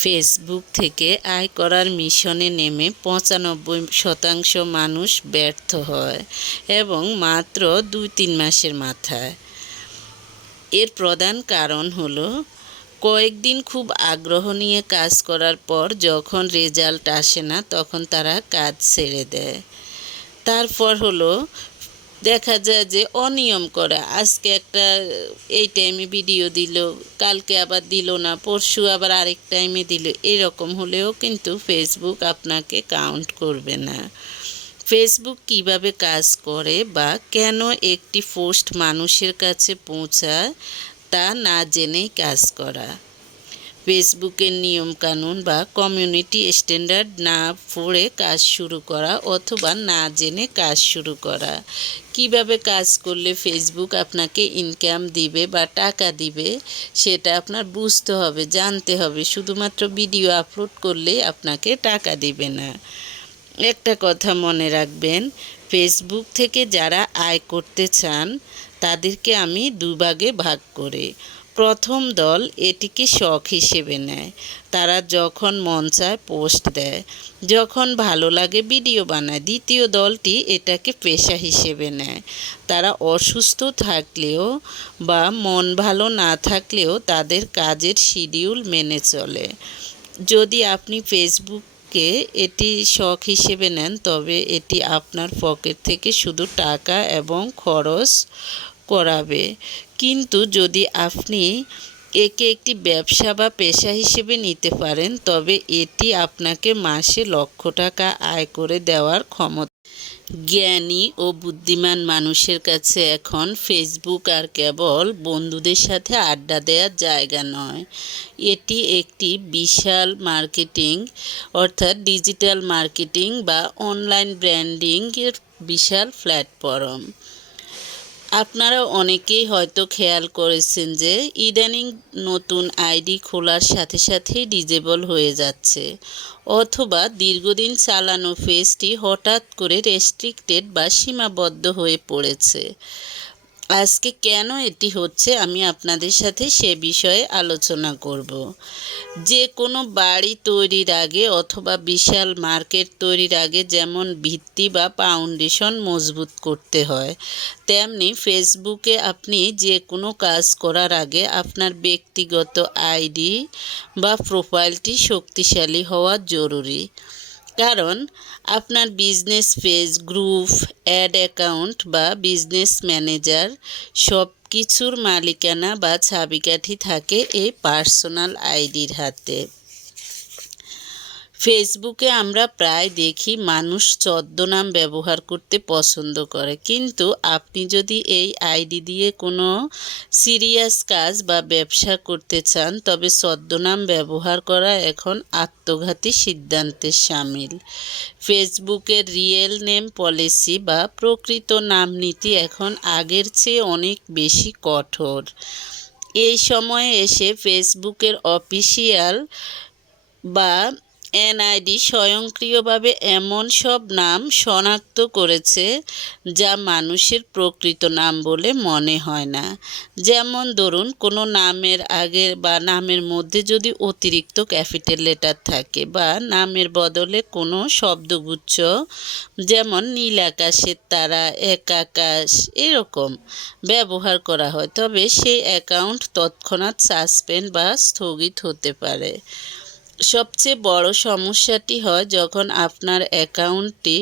Facebook থেকে আয় করার মিশনে নেমে ৯৫% মানুষ ব্যর্থ হয় এবং মাত্র ২-৩ মাসের মাথায়। এর প্রধান কারণ হলো কয়েকদিন খুব আগ্রহ নিয়ে কাজ করার পর যখন রেজাল্ট আসে না তখন তারা কাজ ছেড়ে দেয়। তারপর হলো দেখা যায় যে অনিয়ম করা, আজকে একটা এই টাইমে ভিডিও দিল, কালকে আবার দিল না, পরশু আবার আরেক টাইমে দিল, এরকম হলেও কিন্তু ফেসবুক আপনাকে কাউন্ট করবে না। ফেসবুক কিভাবে কাজ করে বা কেন একটি পোস্ট মানুষের কাছে পৌঁছায় তা না জেনেই কাজ করা। ফেসবুকের নিয়মকানুন বা কমিউনিটি স্ট্যান্ডার্ড না পড়ে কাজ শুরু করা অথবা না জেনে কাজ শুরু করা। কিভাবে কাজ করলে ফেসবুক আপনাকে ইনকাম দিবে বা টাকা দিবে সেটা আপনার বুঝতে হবে, জানতে হবে। শুধুমাত্র ভিডিও আপলোড করলেই আপনাকে টাকা দিবে না। একটা কথা মনে রাখবেন, ফেসবুক থেকে যারা আয় করতে চান তাদেরকে আমি দুভাগে ভাগ করি। প্রথম দল এটিকে শখ হিসেবে নেয়। তারা যখন মন চায় পোস্ট দেয়, যখন ভালো লাগে ভিডিও বানায়। দ্বিতীয় দলটি এটাকে পেশা হিসেবে নেয়। তারা অসুস্থ থাকলেও বা মন ভালো না থাকলেও তাদের কাজের শিডিউল মেনে চলে। যদি আপনি ফেসবুককে এটি শখ হিসেবে নেন তবে এটি আপনার পকেট থেকে শুধু টাকা এবং খরচ করাবে। কিন্তু যদি আপনি একে একটি ব্যবসা বা পেশা হিসেবে নিতে পারেন তবে এটি আপনাকে মাসে লক্ষ টাকা আয় করে দেওয়ার ক্ষমতা। জ্ঞানী ও বুদ্ধিমান মানুষের কাছে এখন ফেসবুক আর কেবল বন্ধুদের সাথে আড্ডা দেওয়ার জায়গা নয়, এটি একটি বিশাল মার্কেটিং অর্থাৎ ডিজিটাল মার্কেটিং বা অনলাইন ব্র্যান্ডিংয়ের বিশাল প্ল্যাটফর্ম। আপনারা অনেকেই হয়তো খেয়াল করেছেন যে ইদানিং নতুন আইডি খোলার সাথে সাথেই ডিজেবল হয়ে যাচ্ছে, অথবা দীর্ঘদিন চালানো পেজটি হঠাৎ করে রেস্ট্রিক্টেড বা সীমাবদ্ধ হয়ে পড়েছে। আজকে কেন এটি হচ্ছে আমি আপনাদের সাথে সে বিষয়ে আলোচনা করব। যে কোনো বাড়ি তৈরির আগে অথবা বিশাল মার্কেট তৈরির আগে যেমন ভিত্তি বা ফাউন্ডেশন মজবুত করতে হয়, তেমনি ফেসবুকে আপনি যে কোনো কাজ করার আগে আপনার ব্যক্তিগত আইডি বা প্রোফাইলটি শক্তিশালী হওয়া জরুরি। কারণ আপনার business page, group, ad account বা বিজনেস ম্যানেজার সব কিছুর মালিকানা বা চাবিকাঠি থাকে এই পার্সোনাল আইডির হাতে। ফেসবুকে আমরা প্রায় দেখি মানুষ ছদ্মনাম ব্যবহার করতে পছন্দ করে, কিন্তু আপনি যদি এই আইডি দিয়ে কোনো সিরিয়াস কাজ বা ব্যবসা করতে চান তবে ছদ্মনাম ব্যবহার করা এখন আত্মঘাতী সিদ্ধান্তের শামিল। ফেসবুকের রিয়েল নেম পলিসি বা প্রকৃত নাম নীতি এখন আগের চেয়ে অনেক বেশি কঠোর। এই সময়ে এসে ফেসবুকের অফিসিয়াল বা এনআইডি স্বয়ংক্রিয়ভাবে এমন সব নাম শনাক্ত করেছে যা মানুষের প্রকৃত নাম বলে মনে হয় না। যেমন ধরুন, কোনো নামের আগে বা নামের মধ্যে যদি অতিরিক্ত ক্যাপিটাল লেটার থাকে বা নামের বদলে কোনো শব্দগুচ্ছ যেমন নীল আকাশের তারা, একাকাশ এরকম ব্যবহার করা হয় তবে সেই অ্যাকাউন্ট তৎক্ষণাৎ সাসপেন্ড বা স্থগিত হতে পারে। সবচেয়ে বড় সমস্যাটি হয় যখন আপনার অ্যাকাউন্টটি